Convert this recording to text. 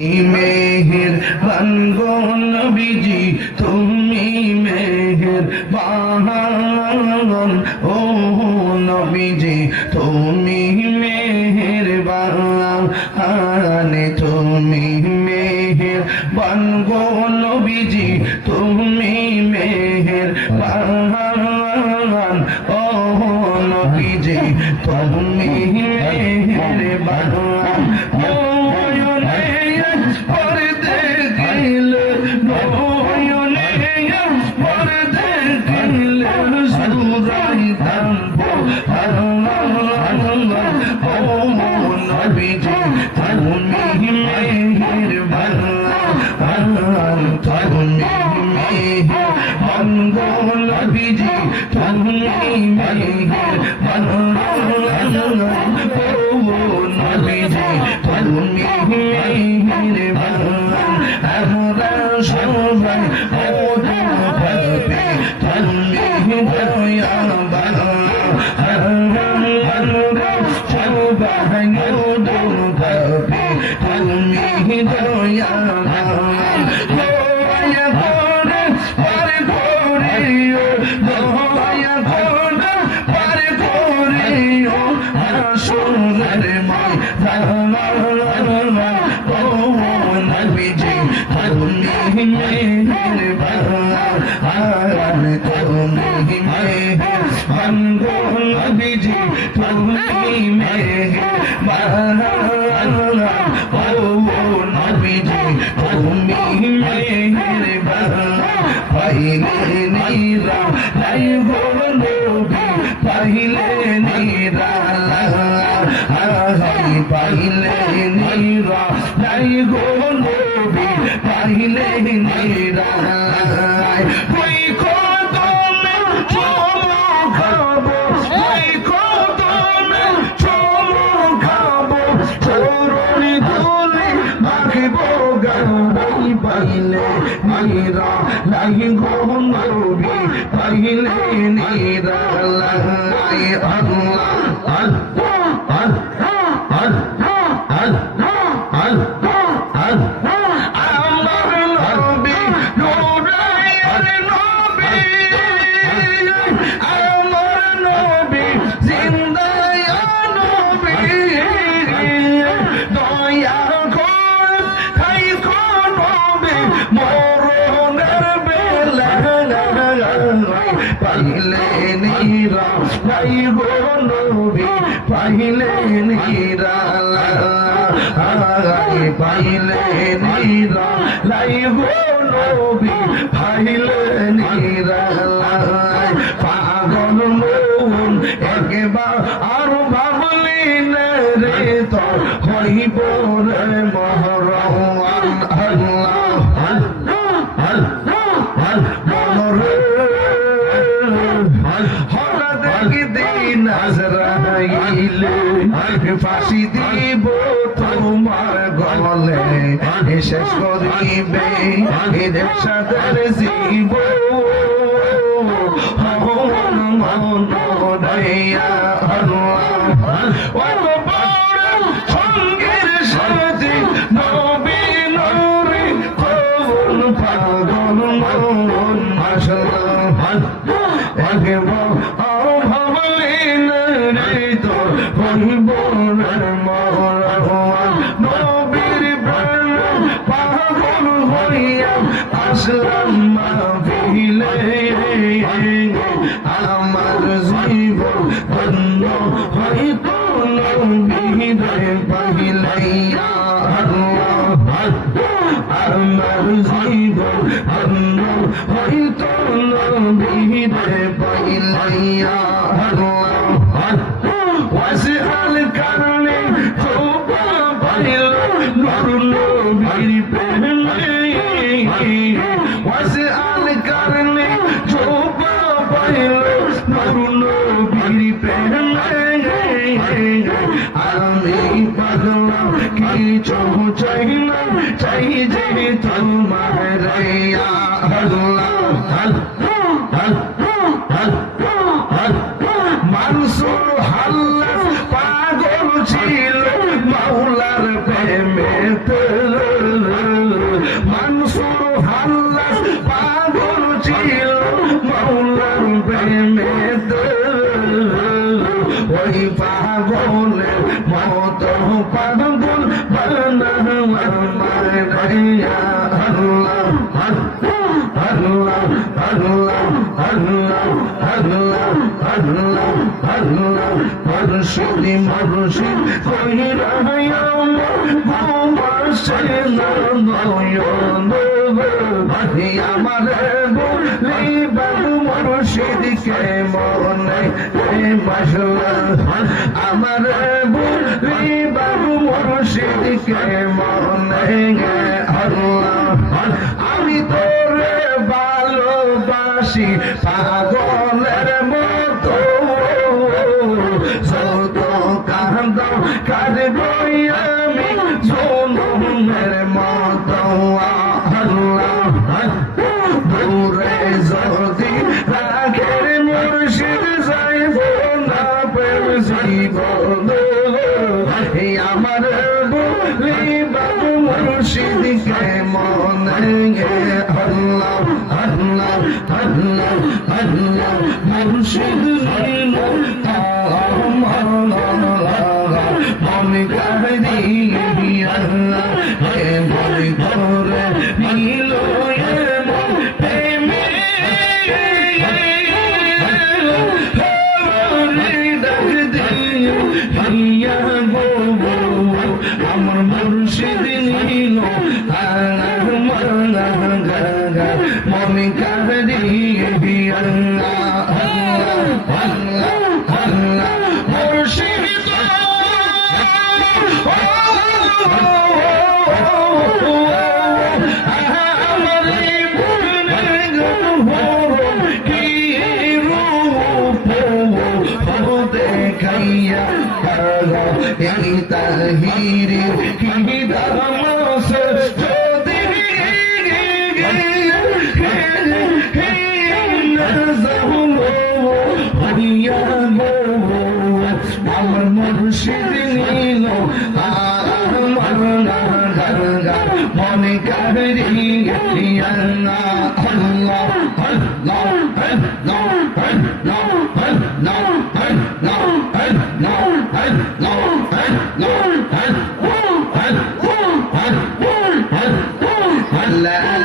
মেহেরবান গো নবীজি তুমি মেহেরবান ও নবীজি তুমি মেহেরবান তুমি মেহেরবান গো নবীজি তুমি মেহেরবান ও নবীজি তুমি মেহেরবান ফাঁসি দিব তোমার গলে শেষ করিবে এদের সাথে জীব সঙ্গের সাথে নবী নরে কোন পাগল মন আমার জীবন ধন্য হয়তো নবীরে পাইলাইয়া আমার জীবন ধন্য হয়তো নবীরে পাইলাইয়া ওয়াসিআল কারণে তোবা পাইল নূর নবীর প্রেমে ওয়াসিআল কারণে তোবা পাইল নূর নবীর প্রেমে আমি পাগলা কিছু চাই না চাই যে তোমার আল্লাহ মানসুর হাল্লাস পাগল ছিল মাওলার প্রেমে মারাইয়া আল্লাহ আল্লাহ আল্লাহ আল্লাহ আল্লাহ আল্লাহ আল্লাহ মুর্শিদি মুর্শিদ কইরা আমার সেনা নয়ন আমার বলিবার মুর্শিদ কে মনে মশলা আমার বলিবার মুর্শিদ কে মনে আল্লাহ আমি তোরে ভালোবাসি পাগলের মতো যত কান্দ কাঁদবই আমি জনমের মতো আল্লাহ দূরে যদি রাখের মুর্শিদ যাইব না পেয়েছিব আমার বলি বাবু মুর্শিদ কে মনে আল্লাহ আল্লাহ আল্লাহ আল্লাহ মুর্শিদ মনে কারি আল্লাহ হে মনে ধরে নিল আমার মুর্শিদ নিল মনে কারি আল্লাহ আল্লাহ আল্লাহ মুর্শিদ তাহিরি কি দামাস যদি আমার মুর্শিদ নিল মনে কারি আল্লাহ আল্লাহ আল্লাহ আল্লাহ আল্লাহ আল্লাহ আল্লাহ আল্লাহ আল্লাহ আল্লাহ